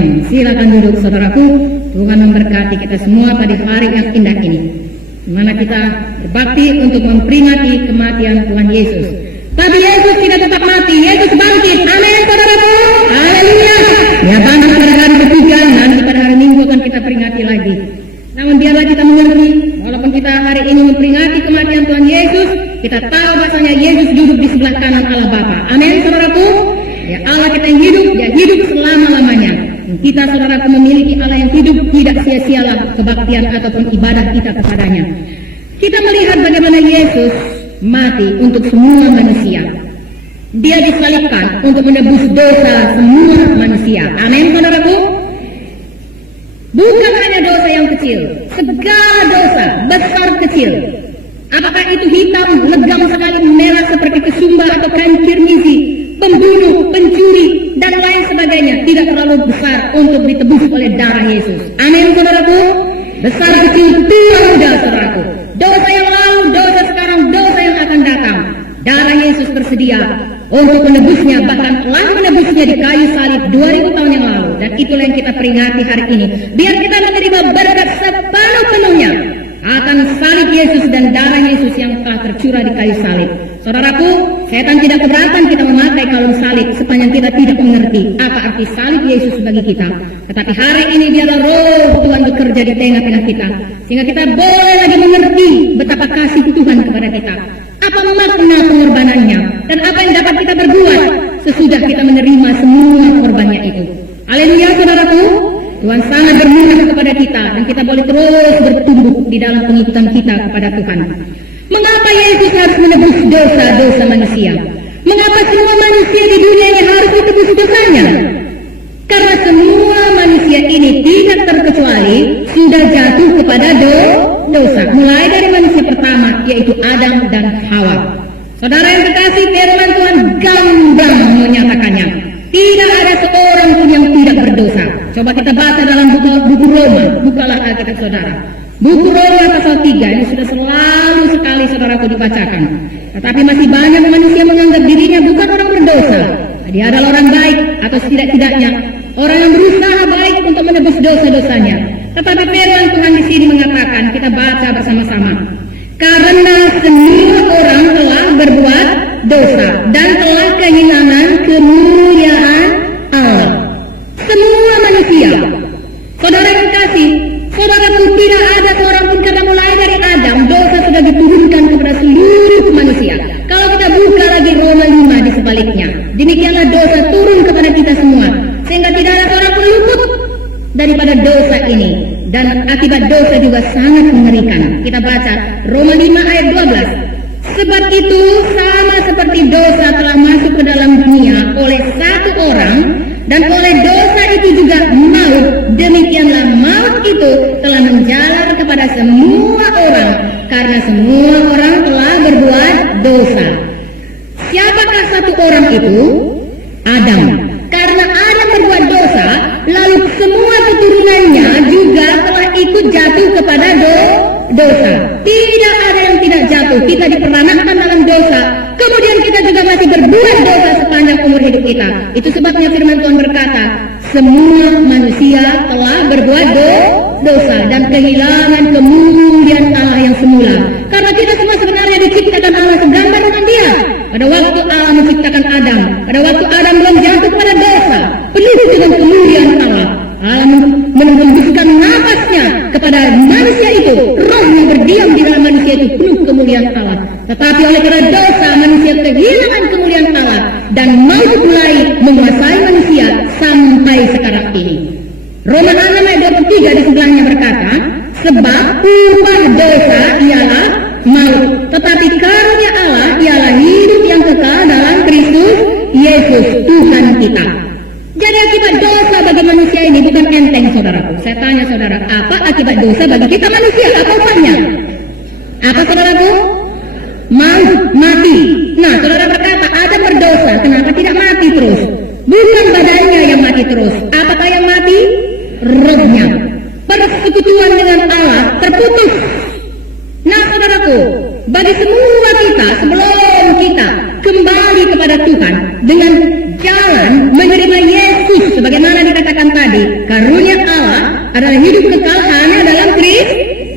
Amin. Silakan duduk saudaraku. Tuhan memberkati kita semua pada hari yang indah ini, di mana kita berbakti untuk memperingati kematian Tuhan Yesus. Tapi Yesus tidak tetap mati, Yesus bangkit. Amin saudaraku. Haleluya. Ya, bangkit pada hari ketiga, nanti pada hari Minggu akan kita peringati lagi. Namun biarlah kita mengerti, walaupun kita hari ini memperingati kematian Tuhan Yesus, kita tahu bahasanya Yesus duduk di sebelah kanan Allah Bapa. Amin saudaraku. Ya, Allah kita yang hidup, ya hidup selama-lamanya. Kita saudaraku memiliki Allah yang hidup, tidak sia-sialah kebaktian ataupun ibadah kita kepadanya. Kita melihat bagaimana Yesus mati untuk semua manusia. Dia disalibkan untuk menebus dosa semua manusia. Amin saudaraku. Bukan hanya dosa yang kecil, segala dosa, besar kecil. Apakah itu hitam, legam sekali, merah seperti kesumba atau kain kirmizi, pembunuh, pencuri, dan lain sebagainya, tidak terlalu besar untuk ditebus oleh darah Yesus. Amin saudaraku. Besar kecil tidak mudah saudaraku. Dosa yang lalu, dosa sekarang, dosa yang akan datang, darah Yesus tersedia untuk menebusnya, bahkan telah menebusnya di kayu salib 2000 tahun yang lalu. Dan itulah yang kita peringati hari ini. Biar kita menerima berkat sepenuh-penuhnya akan salib Yesus dan darah Yesus yang telah tercurah di kayu salib. Saudaraku, setan tidak keberatan kita memakai kalung salib sepanjang kita tidak mengerti apa arti salib Yesus bagi kita. Tetapi hari ini biarlah roh Tuhan bekerja di tengah-tengah kita, sehingga kita boleh lagi mengerti betapa kasih Tuhan kepada kita, apa makna pengorbanannya, dan apa yang dapat kita berbuat sesudah kita menerima semua korbannya itu. Haleluya saudaraku. Tuhan sangat bermurah kepada kita, dan kita boleh terus bertumbuh di dalam pengikutan kita kepada Tuhan. Mengapa Yesus harus menebus dosa-dosa manusia? Mengapa semua manusia di dunia ini harus ditebus dosanya? Karena semua manusia ini tidak terkecuali sudah jatuh kepada dosa. Mulai dari manusia pertama, yaitu Adam dan Hawa. Saudara yang terkasih, firman Tuhan gamblang menyatakannya. Tidak ada seorang pun yang tidak berdosa. Coba kita baca dalam buku Roma. Bukalah Alkitab saudara. Buku Roma pasal 3 ini sudah selalu sekali saudaraku dibacakan. Tetapi masih banyak manusia menganggap dirinya bukan orang berdosa. Dia adalah orang baik, atau setidak-tidaknya orang yang berusaha baik untuk menebus dosa-dosanya. Tetapi firman Tuhan di sini mengatakan, kita baca bersama-sama. Karena semua orang telah berbuat dosa dan telah kehilangan kemuliaan Allah. Semua manusia. Saudara yang kasih, saudaraku, tidak ada seorang pun, karena mulai dari Adam dosa sudah diturunkan kepada seluruh manusia. Kalau kita buka lagi Roma 5 di sebaliknya, demikianlah dosa turun kepada kita semua, sehingga tidak ada seorang pun luput daripada dosa ini. Dan akibat dosa juga sangat mengerikan. Kita baca Roma 5 ayat 12. Sebab itu sama seperti dosa telah masuk ke dalam dunia oleh satu orang, dan oleh dosa itu juga maut, demikianlah maut itu telah menjalar kepada semua orang, karena semua orang telah berbuat dosa. Siapakah satu orang itu? Adam. Karena Adam berbuat dosa, lalu semua keturunannya juga telah ikut jatuh kepada dosa. Tidak ada yang tidak jatuh. Kita diperanakkan dalam dosa, kemudian kita juga masih berbuat dosa sepanjang umur hidup kita. Itu sebabnya firman Tuhan berkata, semua manusia telah berbuat dosa dan kehilangan kemuliaan Allah yang semula. Karena kita semua sebenarnya diciptakan Allah segambar dengan Dia. Pada waktu Allah menciptakan Adam, pada waktu Adam belum jatuh pada dosa, penuh dengan kemuliaan Allah. Allah menembuskan nafasnya kepada manusia itu, rohnya berdiam di dalam manusia itu, penuh kemuliaan Allah. Tetapi oleh karena dosa, manusia kehilangan kemuliaan Allah, dan maut mulai menguasai manusia sampai sekarang ini. Roma 6 ayat 23 di sebelahnya berkata, sebab upah dosa ialah maut, tetapi karunia Allah ialah hidup yang kekal dalam Kristus Yesus Tuhan kita. Jadi akibat dosa bagi manusia ini bukan enteng saudaraku. Saya tanya saudara, apa akibat dosa bagi kita manusia? Apa upahnya? Apa saudaraku? Maut, mati. Nah, saudara berkata, Adam berdosa, kenapa tidak mati terus? Bukan badannya yang mati terus. Apakah yang mati? Rohnya. Persekutuan dengan Allah terputus. Nah saudaraku, bagi semua kita, sebelum kita kembali kepada Tuhan dengan jalan menerima Yesus sebagaimana dikatakan katakan tadi, karunia Allah adalah hidup kekal hanya dalam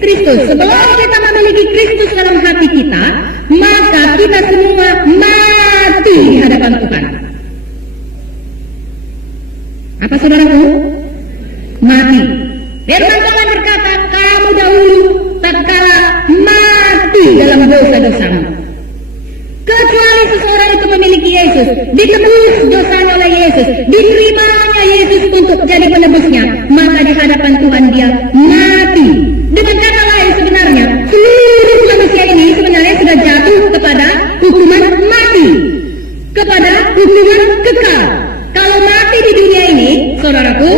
Kristus. Sebelum kita memiliki Kristus dalam hati kita, maka kita semua mati di hadapan Tuhan. Apa saudaraku? Mati. Firman Tuhan berkata, kamu dahulu tatkala mati dalam dosa-dosamu. Kecuali seseorang itu memiliki Yesus, ditebus dosanya oleh Yesus, diterimanya Yesus untuk jadi penebusnya, maka di hadapan Tuhan dia mati. Dengan kata lain sebenarnya, seluruh manusia ini sebenarnya sudah jatuh kepada hukuman mati, kepada hukuman kekal. Kalau mati di dunia ini, saudaraku,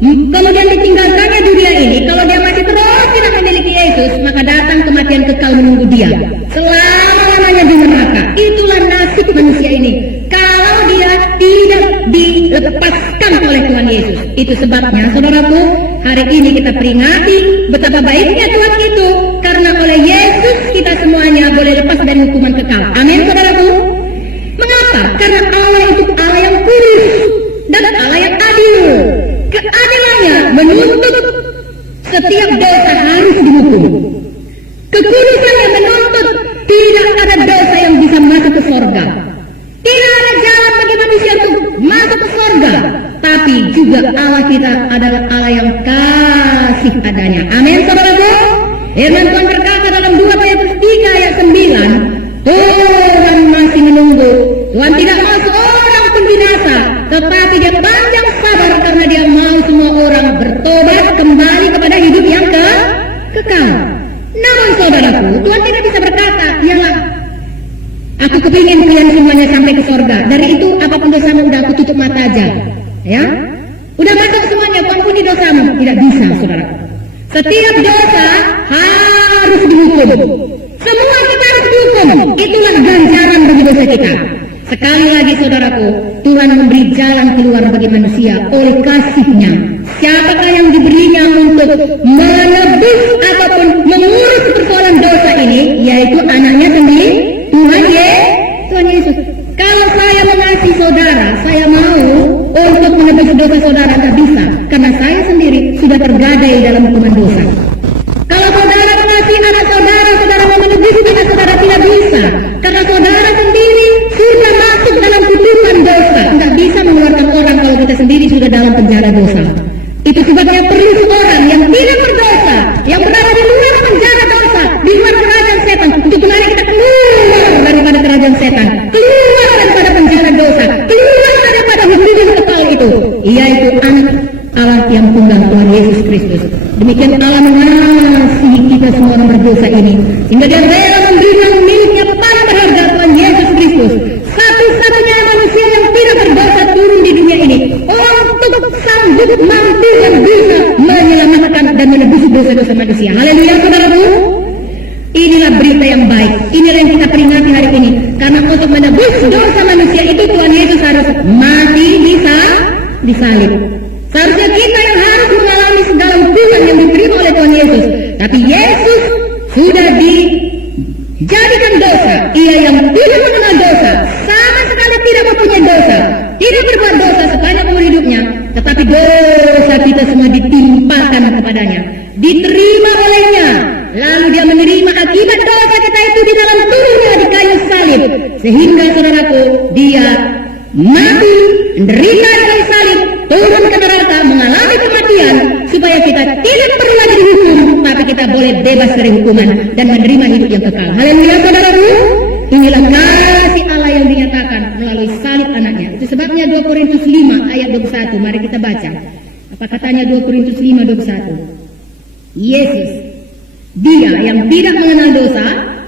kemudian ditinggalkannya dunia ini, kalau dia masih terus tidak memiliki Yesus, maka datang kematian kekal menunggu dia selama-lamanya di neraka. Itulah nasib manusia ini kalau dia tidak dilepaskan oleh Tuhan Yesus. Itu sebabnya, saudaraku, hari ini kita peringati betapa baiknya Tuhan itu, karena oleh Yesus kita semuanya boleh lepas dari hukuman kekal. Amin, saudaraku. Mengapa? Karena Allah itu Allah yang kudus dan Allah yang adil. Keadilannya menuntut setiap dosa harus dihukum. Kekudusannya menuntut tidak ada dosa yang bisa masuk ke surga. Tidak ada jalan bagi manusia untuk masuk ke surga. Tapi juga Allah kita adalah Allah yang kasih adanya. Amin, saudaraku. Firman Tuhan berkata dalam 2 Petrus 3 ayat 9, Tuhan masih menunggu. Tuhan tidak mau seorang pun binasa, tetapi dia panjang sabar karena dia mau semua orang bertobat kembali kepada hidup yang kekal. Namun saudaraku, Tuhan tidak bisa berkata, yalah, aku kepingin kalian semuanya sampai ke surga. Dari itu apapun dosamu udah aku tutup mata aja, ya. Udah masuk semuanya, ampuni dosamu. Tidak bisa, saudaraku. Setiap dosa harus dihukum. Semua kita harus dihukum. Itulah ganjaran bagi dosa kita. Sekali lagi saudaraku, Tuhan memberi jalan keluar bagi manusia oleh kasih-Nya. Siapakah yang diberinya untuk menebus ataupun mengurus persoalan dosa ini? Yaitu anaknya sendiri, Tuhan Yesus. Kalau saya mengasihi saudara, saya mau untuk menebus dosa saudara, tak bisa. Karena saya sendiri sudah tergadai dalam hukuman dosa. Kalau saudara mengasihi anak saudara, saudara mau menebus dosa saudara, tidak bisa. Karena saudara sendiri sudah masuk dalam kutukan dosa. Tidak bisa mengeluarkan orang kalau kita sendiri sudah dalam penjara dosa. Itu sebabnya perlu seorang yang tidak berdosa, yang berada di luar penjara dosa, di luar kerajaan setan, untuk kembali kita keluar daripada kerajaan setan, keluar daripada penjara dosa, keluar daripada hukuman kekal itu, yaitu anak Allah yang tunggal, Tuhan Yesus Kristus. Demikian Allah mengasihi kita semua orang berdosa ini, sehingga dia rela memberikan miliknya paling berharga, Tuhan Yesus Kristus, satu-satunya manusia yang tidak berdosa turun di dunia ini, untuk sanggup, mampu dan bisa menyelamatkan dan menebus dosa-dosa manusia. Haleluya, saudaraku. Inilah berita yang baik. Inilah yang kita peringati hari ini. Karena untuk menebus dosa manusia itu Tuhan Yesus harus mati di salib. Seharusnya kita yang harus mengalami segala hukuman yang diterima oleh Tuhan Yesus. Tapi Yesus sudah dijadikan dosa. Ia yang tidak mengenal dosa, sama sekali tidak mempunyai dosa, tidak berbuat dosa sepanjang umur hidupnya, tetapi dosa kita semua ditimpakan kepadanya, diterima olehnya, lalu dia menerima akibat dosa kita itu di dalam tubuhnya di kayu salib, sehingga saudaraku, dia mati, menderita di kayu salib, turun ke neraka, mengalami kematian, supaya kita tidak perlu lagi dihukum, tapi kita boleh bebas dari hukuman dan menerima hidup yang kekal. Haleluya, saudaraku. Inilah kasih Allah yang dinyatakan melalui salib anaknya. Itu sebabnya 2 Korintus 5 ayat 21. Mari kita baca. Apa katanya 2 Korintus 5:21? Yesus, dia yang tidak mengenal dosa,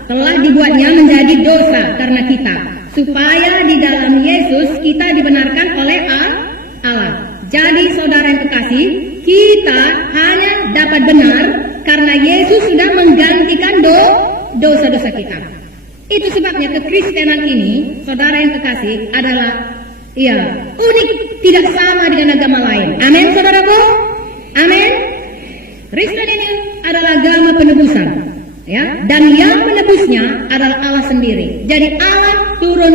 telah dibuatnya menjadi dosa karena kita, supaya di dalam Yesus kita dibenarkan oleh Allah. Jadi saudara yang kekasih, kita hanya dapat benar karena Yesus sudah menggantikan dosa-dosa kita. Itu sebabnya kekristenan ini, saudara yang kekasih, adalah unik, tidak sama dengan agama lain. Amin, saudaraku. Amin. Kristen ini adalah agama penebusan, ya, dan yang menebusnya adalah Allah sendiri. Jadi Allah turun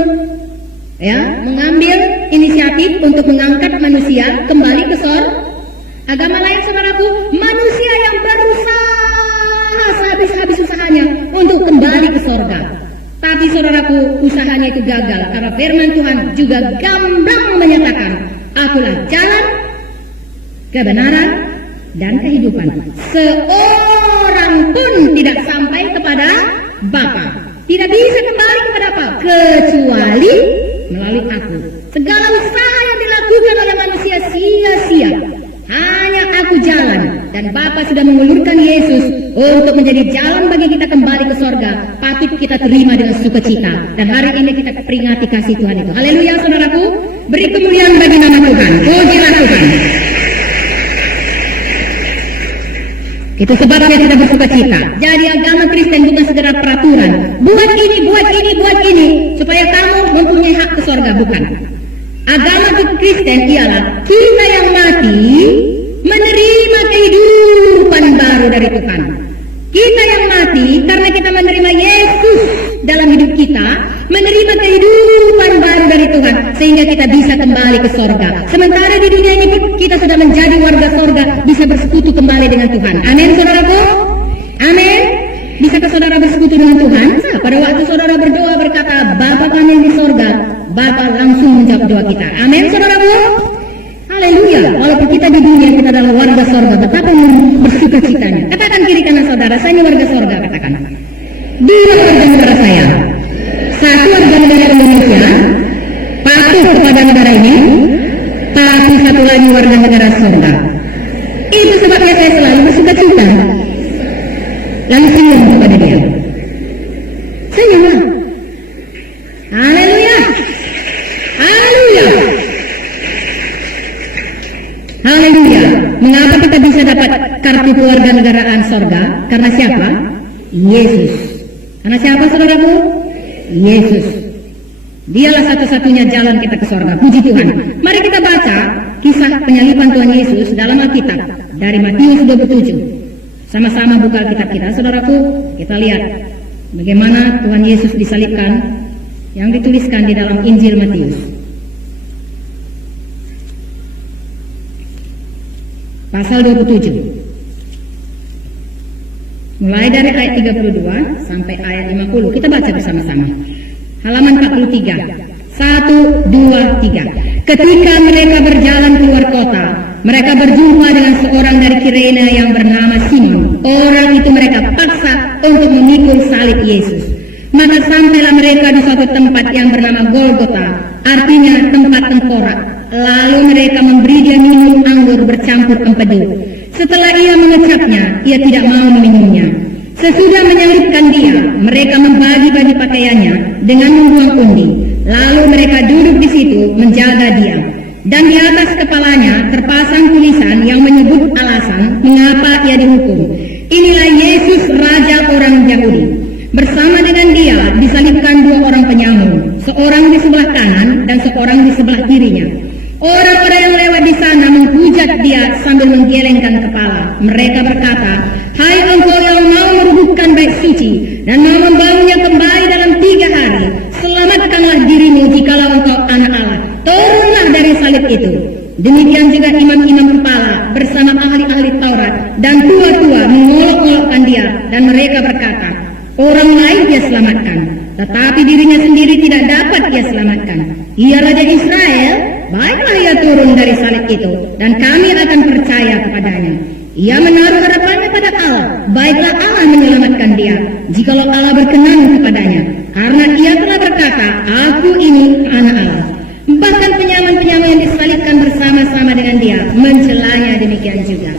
mengambil inisiatif untuk mengangkat manusia kembali ke sorga. Agama lain, saudaraku, manusia yang berusaha sehabis-habis usahanya untuk kembali ke sorga. Tapi saudaraku, usahanya itu gagal karena firman Tuhan juga gamblang menyatakan, akulah jalan, kebenaran, dan kehidupan. Seorang pun tidak sampai kepada Bapa. Tidak bisa kembali kepada apa? Kecuali melalui aku. Segala usaha yang dilakukan oleh manusia sia-sia. Hanya aku jalan. Dan Bapa sudah mengulurkan Yesus untuk menjadi jalan bagi kita kembali ke sorga. Patut kita terima dengan sukacita. Dan hari ini kita peringati kasih Tuhan itu. Haleluya, saudaraku. Beri kemuliaan bagi nama Tuhan. Pujilah Tuhan. Itu sebabnya kita bersukacita. Jadi agama Kristen bukan sekedar peraturan. Buat ini, supaya kamu mempunyai hak ke sorga. Bukan. Agama Kristen ialah kita yang mati menerima kehidupan baru dari Tuhan. Kita yang mati karena kita menerima Yesus dalam hidup kita, menerima kehidupan baru dari Tuhan, sehingga kita bisa kembali ke sorga. Sementara di dunia ini kita sudah menjadi warga sorga, bisa bersekutu kembali dengan Tuhan. Amin, saudaraku. Amin. Bisakah saudara bersekutu dengan Tuhan? Pada waktu saudara berdoa berkata, Bapa kami yang di sorga, Bapa langsung menjawab doa kita. Amin, saudaraku. Haleluya. Walaupun kita di dunia, kita adalah warga sorga, betapa bersukacitanya. Katakan kiri kanan saudara, saya ini warga sorga, katakan. Dua warga negara saya. Satu warga negara Indonesia, patuh kepada negara ini, tapi satu lagi warga negara sorga. Itu sebabnya saya selalu bersukacita. Lalu senyum kepada dia. Senyumlah. Haleluya. Haleluya. Haleluya. Mengapa kita bisa dapat kartu kewarganegaraan sorga? Karena siapa? Yesus. Karena siapa, saudaraku? Yesus. Dialah satu-satunya jalan kita ke sorga. Puji Tuhan. Mari kita baca kisah penyaliban Tuhan Yesus dalam Alkitab dari Matius 27. Sama-sama buka Alkitab kita, saudaraku. Kita lihat bagaimana Tuhan Yesus disalibkan yang dituliskan di dalam Injil Matius. Pasal 27. Mulai dari ayat 32 sampai ayat 50. Kita baca bersama-sama. Halaman 43. 1, 2, 3. Ketika mereka berjalan keluar kota, mereka berjumpa dengan seorang dari Kirene yang bernama Simon. Orang itu mereka paksa untuk memikul salib Yesus. Maka sampailah mereka di suatu tempat yang bernama Golgota, artinya tempat tengkorak. Lalu mereka memberi dia minum anggur bercampur empedu. Setelah ia mengecapnya, ia tidak mau meminumnya. Sesudah menyalibkan dia, mereka membagi-bagi pakaiannya dengan membuang undi. Lalu mereka duduk di situ menjaga dia. Dan di atas kepalanya terpasang tulisan yang menyebut alasan mengapa ia dihukum. Inilah Yesus, Raja orang Yahudi. Bersama dengan dia disalibkan dua orang penyamun, seorang di sebelah kanan dan seorang di sebelah kirinya. Orang-orang yang lewat di sana menghujat dia sambil menggelengkan kepala. Mereka berkata, "Hai engkau yang mau merubuhkan bait suci dan mau membangunnya kembali dalam 3 hari, selamatkanlah dirimu jikalau engkau anak Allah. Turunlah dari salib itu." Demikian juga imam-imam kepala bersama ahli-ahli Taurat dan tua-tua mengolok-olokkan dia, dan mereka berkata, "Orang lain dia selamatkan, tetapi dirinya sendiri tidak dapat ia selamatkan. Ia Raja Israel, baiklah ia turun dari salib itu, dan kami akan percaya kepadanya. Ia menaruh harapannya pada Allah, baiklah Allah menyelamatkan dia, jikalau Allah berkenan kepadanya. Karena ia telah berkata, aku ini anak Allah." Bahkan penyaman-penyaman yang disalibkan bersama-sama dengan dia mencelanya demikian juga.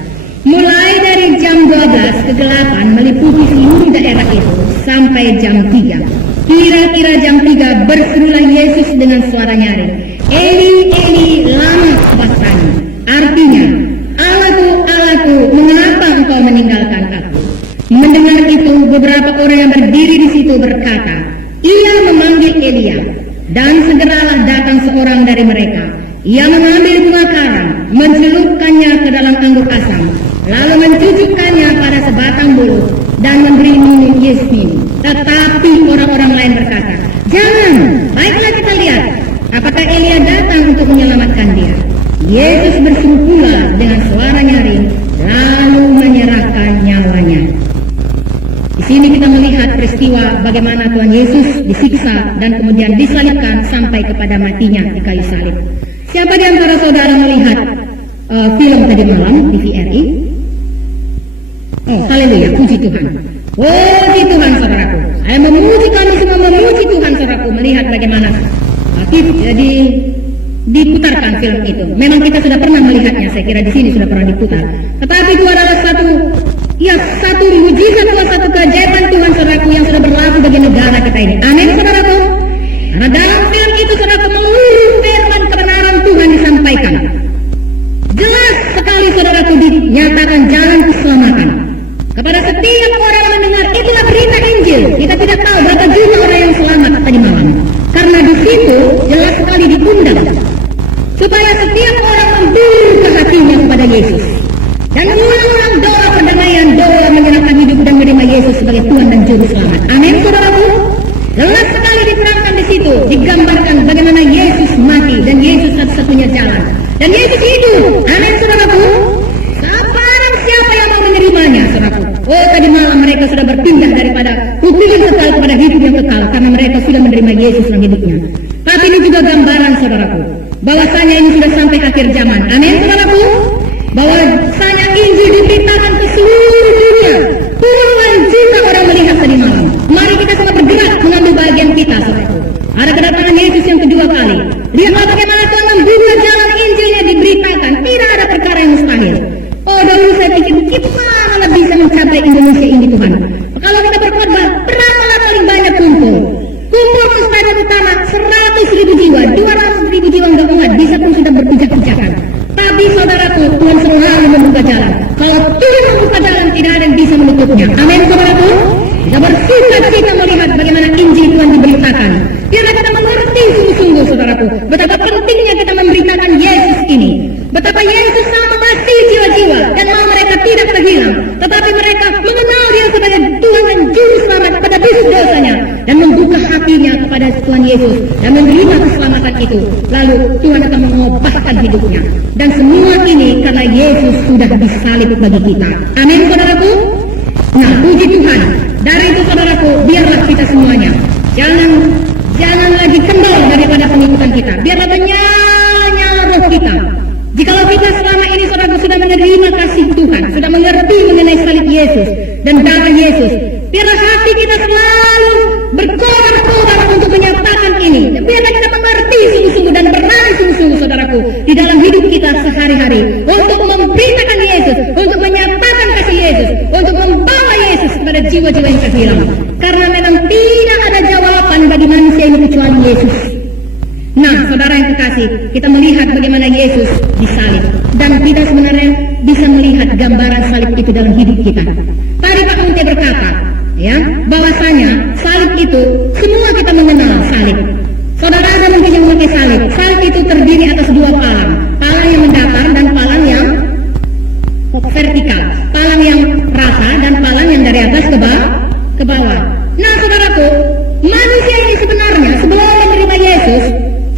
Mulai dari jam 12 kegelapan meliputi seluruh daerah itu sampai jam 3. Kira-kira jam 3 berserulah Yesus dengan suara nyaring, "Eli, Eli, lama sabachthani." Artinya, "Allahku, Allahku, mengapa engkau meninggalkan aku?" Mendengar itu, beberapa orang yang berdiri di situ berkata, "Ia memanggil Elia." Dan segeralah datang seorang dari mereka. Ia mengambil bunga karang, mencelupkannya ke dalam anggur asam, lalu mencucukkannya pada sebatang bulu dan memberi minum Yesus minum. Tetapi orang-orang lain berkata, "Jangan, baiklah kita lihat datang untuk menyelamatkan dia. Yesus berseru pula dengan suara nyaring, lalu menyerahkan nyawanya. Di sini kita melihat peristiwa bagaimana Tuhan Yesus disiksa dan kemudian disalibkan sampai kepada matinya di kayu salib. Siapa di antara saudara melihat film tadi malam di TVRI? Oh, haleluya, puji Tuhan. Puji Tuhan, saudaraku. Saya memuji, kami semua memuji Tuhan, saudaraku, melihat bagaimana diputarkan film itu. Memang kita sudah pernah melihatnya, saya kira di sini sudah pernah diputar. Tetapi itu adalah satu mujizat Tuhan, satu keajaiban Tuhan, saudaraku, yang sudah berlaku bagi negara kita ini. Amin, saudaraku. Karena dalam film itu, saudaraku, meluruh firman kebenaran Tuhan disampaikan. Jelas sekali, saudaraku, dinyatakan jalan keselamatan kepada setiap orang mendengar. Itulah berita Injil. Kita tidak tahu berapa jumlah orang yang selamat tadi malam. Karena di situ jelas sekali diundang supaya setiap orang membuka hatinya kepada Yesus dan mengulang doa perdamaian, doa menyerahkan hidup dan menerima Yesus sebagai Tuhan dan Juru Selamat. Amin, saudaraku. Jelas sekali diterangkan di situ, digambarkan bagaimana Yesus mati dan Yesus satu-satunya jalan dan Yesus hidup. Amin, saudaraku. Barang siapa yang mau menerimanya, saudaraku. Oh, tadi malam mereka sudah berpindah daripada hukuman kekal kepada hidup yang kekal karena mereka sudah menerima Yesus dalam hidupnya. Tapi ini juga gambaran, saudaraku, bahwasanya ini sudah sampai akhir zaman. Amin, saudaraku. Bahwasanya Injil diberitakan ke seluruh dunia. Puluhan juta orang melihat tadi malam. Mari kita semua bergerak mengambil bagian kita, saudaraku. Ada kedatangan Yesus yang kedua kali. Lihatlah bagaimana Tuhan membuka jalan Injilnya diberitakan. Tidak ada perkara yang mustahil. Oh, dahulu saya pikir gimana bisa mencapai Indonesia ini, Tuhan. Kalau kita berkorban, berapa paling banyak kumpul ke Stadion Utama 100.000 jiwa, 200.000 jiwa nggak muat, bisa pun sudah berpijak-pijakan. Tapi saudaraku, Tuhan selalu membuka jalan. Kalau Tuhan membuka jalan, tidak ada yang bisa menutupnya. Amin, saudaraku. Kita bersuka cita melihat bagaimana Injil Tuhan diberitakan. Biarlah kita mengerti sungguh-sungguh, saudaraku, betapa pentingnya kita memberitakan Yesus ini. Betapa Yesus sama mengasihi jiwa-jiwa dan mau mereka tidak terhilang, tetapi mereka mengenal Dia sebagai Tuhan dan Juru Selamat pada bisnis dosanya dan membuka hatinya kepada Tuhan Yesus dan menerima keselamatan itu. Lalu Tuhan akan mengubahkan hidupnya. Dan semua ini karena Yesus sudah disalib bagi kita. Amin, saudaraku. Nah, puji Tuhan. Dari itu, saudaraku, biarlah kita semuanya jangan lagi kendor daripada pengikutan kita. Biarlah menyala roh kita. Jikalau kita selama ini, saudaraku, sudah menerima kasih Tuhan, sudah mengerti mengenai salib Yesus dan darah Yesus, biarlah hati kita selalu berkobar-kobar untuk menyatakan ini. Biarlah kita mengerti sungguh-sungguh dan berlari sungguh-sungguh, saudaraku, di dalam hidup kita sehari-hari untuk memberitakan Yesus, untuk menyatakan kasih Yesus, untuk membawa Yesus kepada jiwa-jiwa yang terhilang. Karena memang tidak ada jawaban bagi manusia ini kecuali Yesus. Nah, saudara yang kekasih, kita melihat bagaimana Yesus disalib dan kita sebenarnya bisa melihat gambaran salib itu dalam hidup kita. Tadi Pak Unte berkata, ya, bahwasanya salib itu semua kita mengenal salib. Saudara ada mungkin yang memakai salib. Salib itu terdiri atas dua palang, palang yang mendatar dan palang yang vertikal, palang yang rata dan palang yang dari atas ke bawah. Nah, saudaraku, manusia ini sebenarnya sebelum menerima Yesus,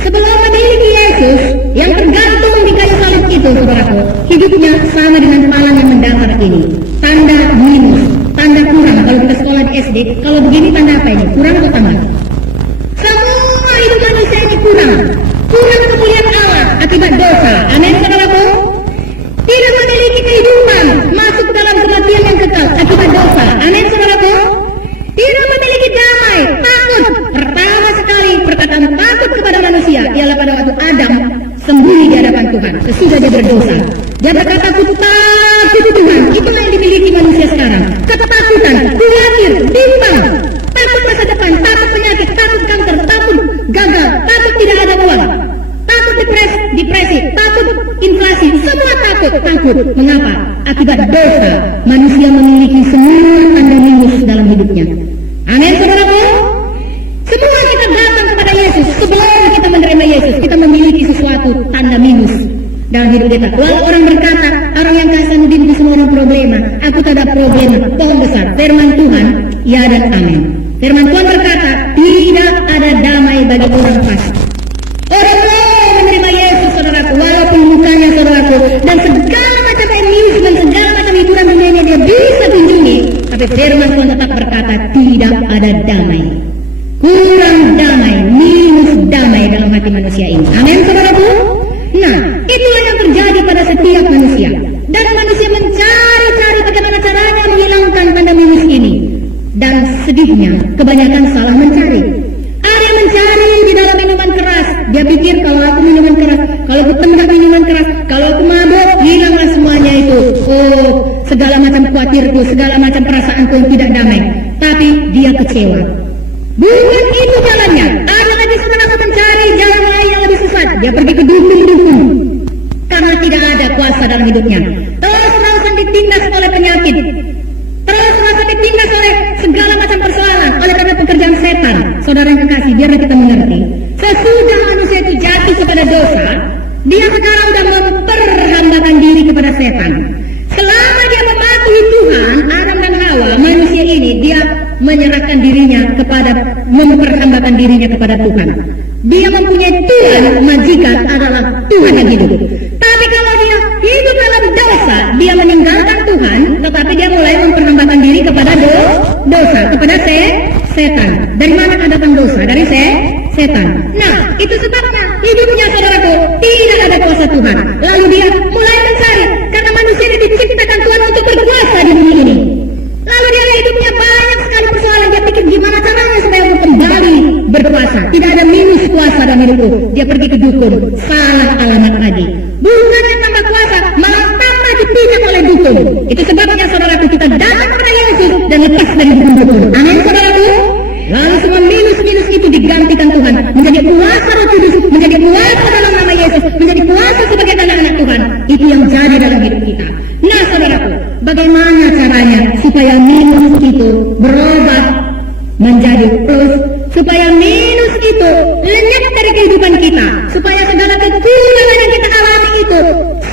sebelum memiliki Yesus yang tergantung di kayu salib itu, saudaraku, hidupnya sama dengan palang yang mendatar ini. Tanda minus, tanda kurang. Kalau kita sekolah di SD, kalau begini tanda apa ini? Kurang atau tambah? Semua hidup manusia ini kurang kemuliaan Allah akibat dosa. Amin, saudaraku. Tidak memiliki kehidupan, masuk dalam kematian yang kekal akibat dosa. Amin, saudaraku. Tidak memiliki damai, takut. Pertama sekali perkataan takut kepada manusia ialah pada waktu Adam sembunyi di hadapan Tuhan sesudah dia berdosa. Dia berkata, aku takut Tuhan. Itulah yang dimiliki manusia sekarang. Ketakutan, khawatir, bimbang, takut masa depan, takut penyakit, takut kanker, takut gagal, takut tidak ada uang, takut depresi, takut inflasi, semua takut. Mengapa? Akibat dosa manusia memiliki semua tanda minus dalam hidupnya. Amin, saudaraku. Semua kita datang kepada Yesus. Sebelum kita menerima Yesus, kita memiliki sesuatu tanda minus dalam hidup kita. Lalu orang berkata, orang yang kaya Sanudin itu semua orang problema. Aku tak ada problema, pohon besar. Firman Tuhan, ya dan amin. Firman Tuhan berkata, tidak ada damai bagi orang fasik. Orang mau menerima Tapi firman Tuhan tetap berkata tidak ada damai. Kurang damai, minus damai dalam hati manusia ini. Amin, saudaraku. Nah, itulah yang terjadi pada setiap manusia. Dan manusia mencari-cari bagaimana caranya menghilangkan tanda minus ini. Dan sedihnya, kebanyakan salah mencari. Ada yang mencari di dalam minuman keras. Dia pikir kalau aku minuman keras, kalau aku tenggak minuman keras, kalau aku mabuk, hilanglah semuanya itu. Oh, segala macam khawatirku, segala macam perasaanku yang tidak damai. Tapi dia kecewa. Bukan itu jalannya. Ada lagi saudara mencari jalan lain yang lebih sesat. Dia pergi ke dukun-dukun. Karena tidak ada kuasa dalam hidupnya. Terus-terusan ditindas oleh penyakit. Terus-terusan ditindas oleh segala macam persoalan. Oleh karena pekerjaan setan. Saudara yang kekasih, biarlah kita mengerti. Sesudah manusia itu jatuh kepada dosa, dia sekarang sudah memperhambakan diri kepada setan. Selama dia mematuhi Tuhan, Adam dan Hawa, manusia ini, dia menyerahkan dirinya kepada, memperhambakan dirinya kepada Tuhan. Dia mempunyai Tuhan, majikan adalah Tuhan yang hidup. Tapi kalau dia hidup dalam dosa, dia meninggalkan Tuhan, tetapi dia mulai memperhambakan diri kepada dosa, kepada setan. Dari mana datang dosa? Dari setan. Nah, itu sebabnya hidupnya saudaraku tidak ada kuasa Tuhan. Lalu dia mulai mencari, karena manusia ini diciptakan Tuhan untuk berkuasa di bumi ini. Lalu dia hidupnya banyak sekali persoalan. Dia pikir gimana caranya supaya kembali berkuasa. Tidak ada minus kuasa dalam hidupku. Dia pergi ke dukun, salah alamat lagi. Bukannya tambah kuasa, malah tambah dipijak oleh dukun. Itu sebabnya saudaraku kita datang kepada Yesus dan lepas dari dukun-dukun. Amin saudaraku. Lalu semua minus-minus itu digantikan Tuhan menjadi kuasa Roh Kudus, menjadi kuasa dalam nama Yesus, menjadi kuasa sebagai anak-anak Tuhan. Itu yang jadi dalam hidup kita. Nah saudaraku, bagaimana caranya supaya minus itu berubah menjadi plus, supaya minus itu lenyap dari kehidupan kita, supaya segala kekurangan yang kita alami itu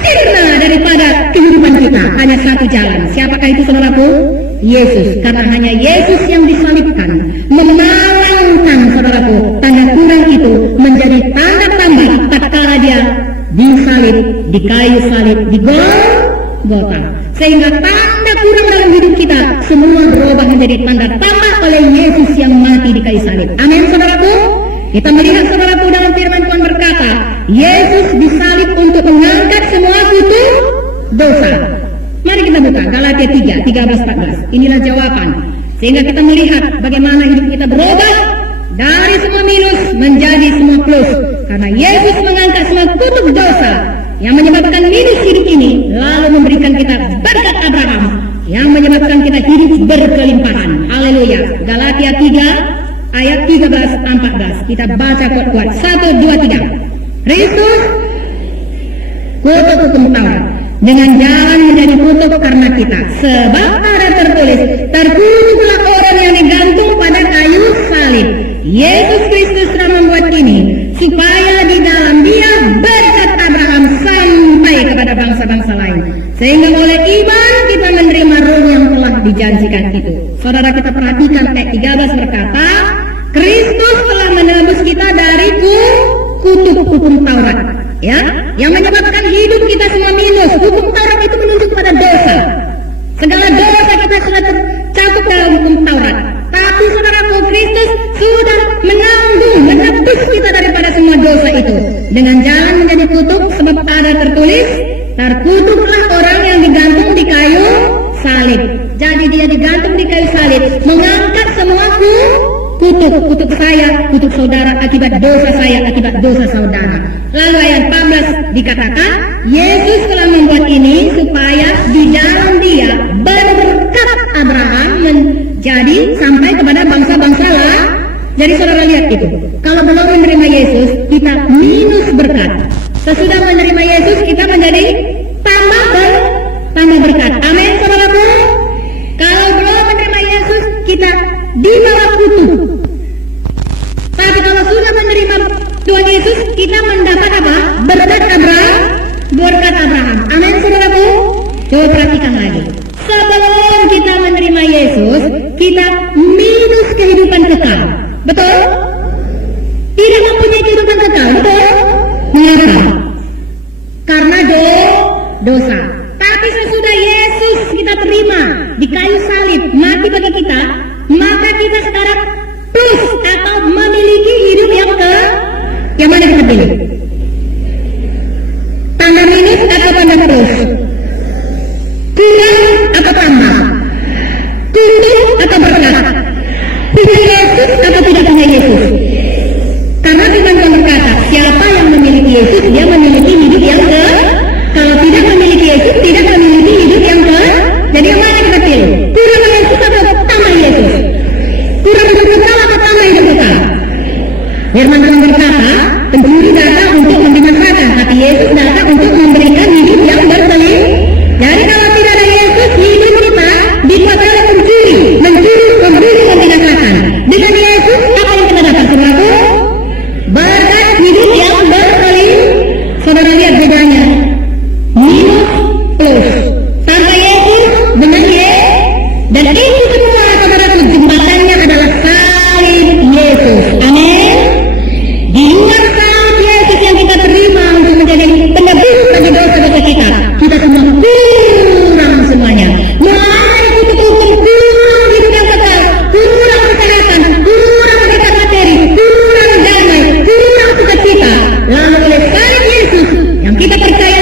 sirna daripada kehidupan kita. Hanya satu jalan. Siapakah itu saudaraku? Yesus. Karena hanya Yesus yang disalibkan memalangkan saudaraku tanda kurang itu menjadi tanda tambah tatkala dia disalib di kayu salib di Golgota, sehingga tanda kurang dalam hidup kita semua berubah menjadi tanda tambah oleh Yesus yang mati di kayu salib. Amin saudaraku. Kita melihat saudaraku dalam firman Tuhan berkata, Yesus disalib untuk mengangkat semua kutuk dosa. Mari kita buka Galatia 3, 13-14. Inilah jawaban. Sehingga kita melihat bagaimana hidup kita berubah dari semua minus menjadi semua plus. Karena Yesus mengangkat semua kutuk dosa yang menyebabkan minus hidup ini, lalu memberikan kita berkat Abraham yang menyebabkan kita hidup berkelimpahan. Haleluya. Galatia 3 ayat 13-14. Kita baca kuat-kuat. 1, 2, 3. Kristus kutuk hukum Taurat dengan jalan menjadi kutuk karena kita. Sebab ada tertulis, terkutuklah orang yang digantung pada kayu salib. Yesus Kristus telah membuat ini supaya di dalam dia berkat Abraham sampai kepada bangsa-bangsa lain, sehingga oleh iman kita menerima roh yang telah dijanjikan itu. Saudara, kita perhatikan ayat 13 berkata, Kristus telah menebus kita dari kutuk hukum Taurat, ya, yang menyebabkan hidup kita semua minus. Hukum Taurat itu menunjuk pada dosa. Segala dosa kita sudah tercakup dalam hukum Taurat. Tapi saudaraku, Kristus sudah menebus kita daripada semua dosa itu dengan jalan menjadi kutuk. Sebab ada tertulis, terkutuklah orang yang digantung di kayu salib. Jadi dia digantung di kayu salib, mengangkat semua kutuk saya, kutuk saudara akibat dosa saya, akibat dosa saudara. Lalu ayat 14 dikatakan, Yesus telah membuat ini supaya di dalam dia berkat Abraham menjadi sampai kepada bangsa-bangsa lah. Jadi saudara lihat itu, kalau belum menerima Yesus, kita minus berkat. Sesudah menerima Yesus, kita menjadi tambah berkat. Amin saudaraku. Kalau belum menerima Yesus, kita di bawah kutuk. Tapi kalau sudah menerima Tuhan Yesus, kita mendapat apa? Berkat Abraham. Amin saudaraku. Coba perhatikan lagi. Sebelum kita menerima Yesus, kita minus kehidupan kekal. Betul? Tidak mempunyai kehidupan kekal. Betul? Mengapa? Karena dosa. Tapi sesudah Yesus kita terima di kayu salib, mati Yang mana kita pilih? Tanda minus atau tanda plus? Kurang atau tambah? Kutuk atau berkat? Punya Yesus atau tidak punya Yesus? Karena Tuhan berkata, siapa yang memiliki Yesus, dia memiliki hidup yang ke. Kalau tidak memiliki Yesus, tidak memiliki hidup yang ke. Jadi yang mana kita pilih? Kurang Yesus atau tambah Yesus? Kurang hidup kekal atau tambah hidup kekal? Firman Tuhan berkata, pencuri datang untuk membinasakan, tapi Yesus datang untuk memberikan hidup yang berkeliling. Jadi kalau tidak ada Yesus, hidup kita dikuasai oleh pencuri, mencuri, membunuh, membinasakan. Dengan Yesus, apa yang kita dapat? Saudaraku, berkat hidup yang berkeliling. Saudara lihat bedanya, minus plus. Tanpa Yesus dengan Yesus, dan itu semua saudaraku jembatannya adalah salib Yesus. Amin. Di luar salib Yesus yang kita terima untuk menjadi penebus bagi dosa-dosa kita, kita semua kurang semuanya. Mulai itu kurang hidup yang kekal, kurang kesehatan, kurang berkat materi, kurang damai, kurang sukacita. Lalu oleh salib Yesus yang kita percaya